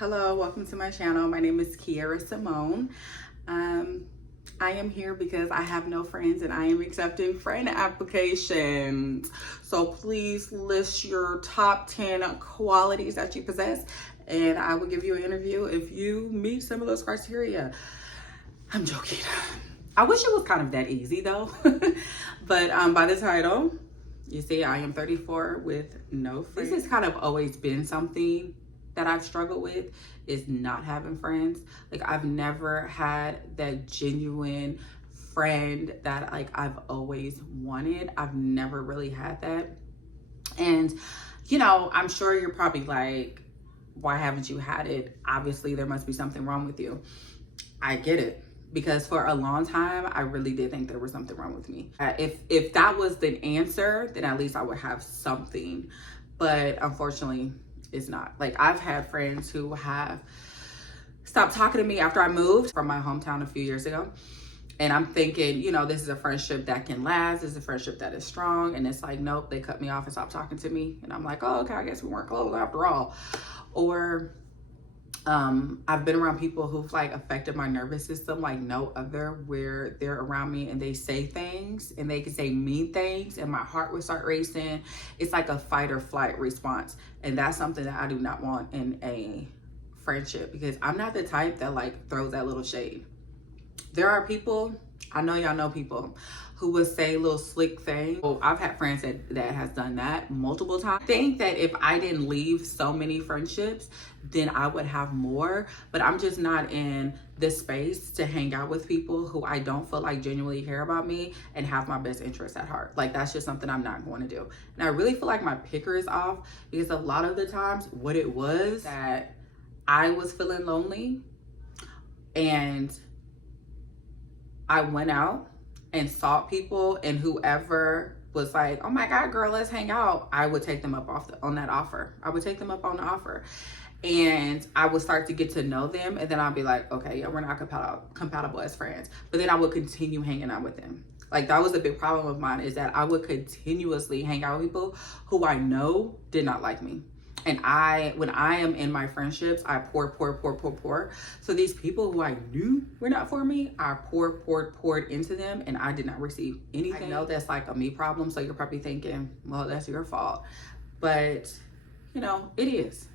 Hello, welcome to my channel. My name is Kiara Simone. I am here because I have no friends and I am accepting friend applications. So please list your top 10 qualities that you possess and I will give you an interview if you meet some of those criteria. I'm joking. I wish it was kind of that easy though. But by the title, you see I am 34 with no friends. This has kind of always been something that I've struggled with, is not having friends. Like I've never had that genuine friend that like I've always wanted. I've never really had that. And you know, I'm sure you're probably like, why haven't you had it? Obviously there must be something wrong with you. I get it, because for a long time I really did think there was something wrong with me. If that was the answer, then at least I would have something, but unfortunately it's not. Like I've had friends who have stopped talking to me after I moved from my hometown a few years ago, and I'm thinking, you know, this is a friendship that can last, this is a friendship that is strong, and it's like, nope, they cut me off and stopped talking to me, and I'm like, oh, okay, I guess we weren't close after all. Or I've been around people who've like affected my nervous system like no other, where they're around me and they say things and they can say mean things and my heart would start racing. It's like a fight or flight response, and that's something that I do not want in a friendship, because I'm not the type that like throws that little shade. There are people, I know y'all know people, who will say little slick things. Oh, I've had friends that has done that multiple times. I think that if I didn't leave so many friendships, then I would have more, but I'm just not in this space to hang out with people who I don't feel like genuinely care about me and have my best interests at heart. Like that's just something I'm not going to do. And I really feel like my picker is off, because a lot of the times what it was that I was feeling lonely and I went out and sought people, and whoever was like, oh my God, girl, let's hang out, I would take them up on that offer. I would take them up on the offer. And I would start to get to know them, and then I'll be like, okay, yeah, we're not compatible as friends. But then I would continue hanging out with them. Like that was a big problem of mine, is that I would continuously hang out with people who I know did not like me. And when I am in my friendships, I pour. So these people who I knew were not for me, I poured into them, and I did not receive anything. I know that's like a me problem, so you're probably thinking, well, that's your fault. But you know, it is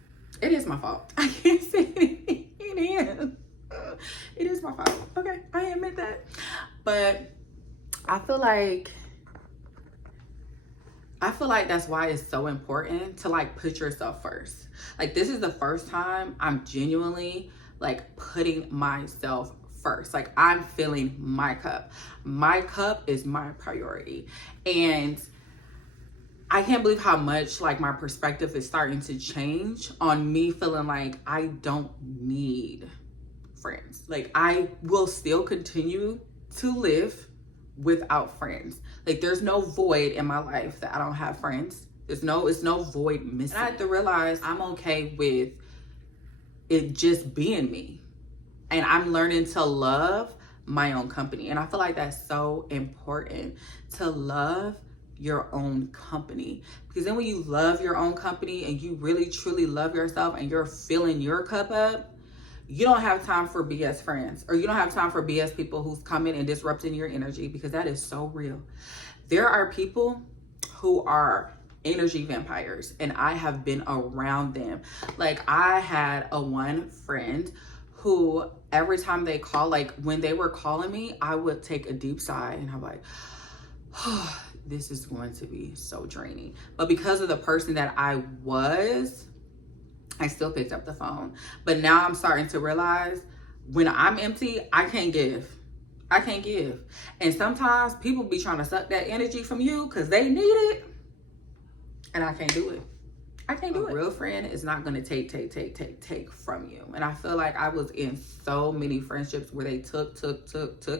my fault. I can't say it is. It is my fault. Okay, I admit that. But I feel like that's why it's so important to like put yourself first. Like this is the first time I'm genuinely like putting myself first. Like I'm filling my cup. My cup is my priority. And I can't believe how much like my perspective is starting to change on me feeling like I don't need friends. Like I will still continue to live without friends. Like there's no void in my life that I don't have friends. It's no void missing. And I had to realize I'm okay with it just being me. And I'm learning to love my own company. And I feel like that's so important, to love your own company. Because then when you love your own company and you really truly love yourself and you're filling your cup up, you don't have time for BS friends, or you don't have time for BS people who's coming and disrupting your energy, because that is so real. There are people who are energy vampires, and I have been around them. Like I had one friend who every time they call, like when they were calling me, I would take a deep sigh and I'm like, oh, this is going to be so draining. But because of the person that I was, I still picked up the phone. But now I'm starting to realize when I'm empty, I can't give. And sometimes people be trying to suck that energy from you because they need it. And I can't do it. A real friend is not going to take from you. And I feel like I was in so many friendships where they took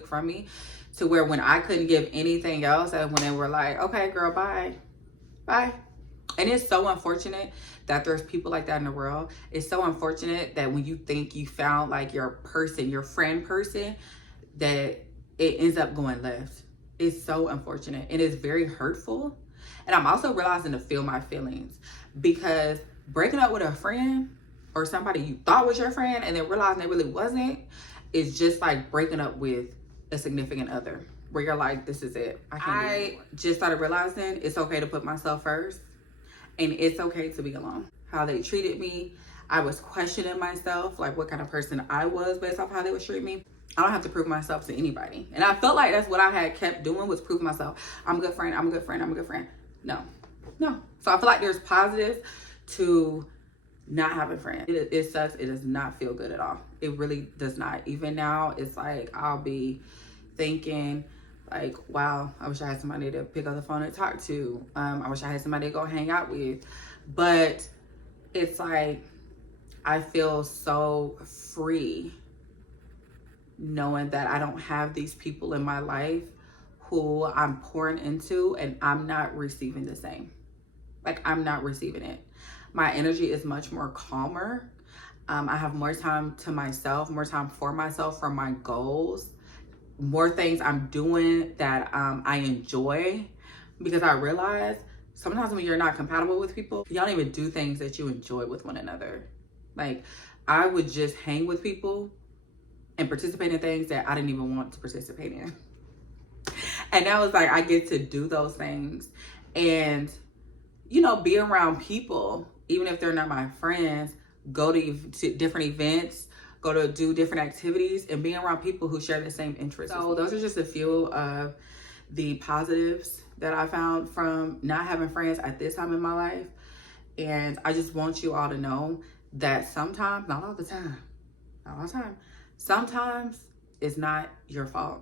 from me, to where when I couldn't give anything else, and when they were like, okay, girl, bye. And it's so unfortunate that there's people like that in the world. It's so unfortunate that when you think you found like your person, your friend person, that it ends up going left. It's so unfortunate, and it's very hurtful. And I'm also realizing to feel my feelings, because breaking up with a friend or somebody you thought was your friend and then realizing they really wasn't, is just like breaking up with a significant other, where you're like, this is it. I just started realizing it's okay to put myself first, and it's okay to be alone. How they treated me, I was questioning myself, like what kind of person I was based off how they would treat me. I don't have to prove myself to anybody. And I felt like that's what I had kept doing, was prove myself. I'm a good friend, I'm a good friend, I'm a good friend. No. So I feel like there's positives to not having friends. It sucks. It does not feel good at all. It really does not. Even now, it's like I'll be thinking like, wow, I wish I had somebody to pick up the phone and talk to. I wish I had somebody to go hang out with. But it's like I feel so free knowing that I don't have these people in my life who I'm pouring into and I'm not receiving the same. Like, I'm not receiving it. My energy is much more calmer. I have more time to myself, more time for myself, for my goals, more things I'm doing that I enjoy, because I realize sometimes when you're not compatible with people, you don't even do things that you enjoy with one another. Like, I would just hang with people and participate in things that I didn't even want to participate in. And that was like, I get to do those things and, you know, be around people, even if they're not my friends, go to different events, go to do different activities, and being around people who share the same interests. So those are just a few of the positives that I found from not having friends at this time in my life. And I just want you all to know that sometimes, not all the time, sometimes it's not your fault.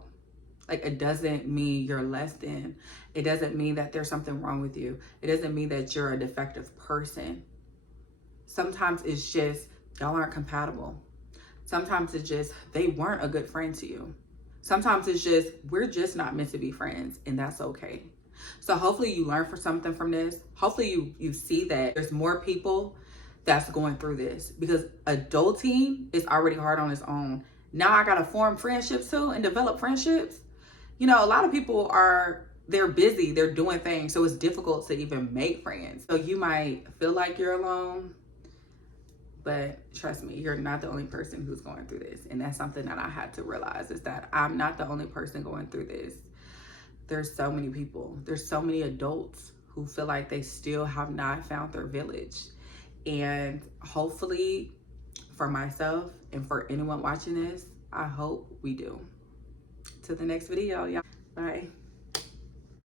Like, it doesn't mean you're less than. It doesn't mean that there's something wrong with you. It doesn't mean that you're a defective person. Sometimes it's just y'all aren't compatible. Sometimes it's just they weren't a good friend to you. Sometimes it's just we're just not meant to be friends, and that's okay. So hopefully you learn something from this. Hopefully you see that there's more people that's going through this, because adulting is already hard on its own. Now I gotta form friendships too and develop friendships. You know, a lot of people they're busy, they're doing things, so it's difficult to even make friends. So you might feel like you're alone, but trust me, you're not the only person who's going through this. And that's something that I had to realize, is that I'm not the only person going through this. There's so many people, there's so many adults who feel like they still have not found their village. And hopefully for myself and for anyone watching this, I hope we do. To the next video, y'all. Bye.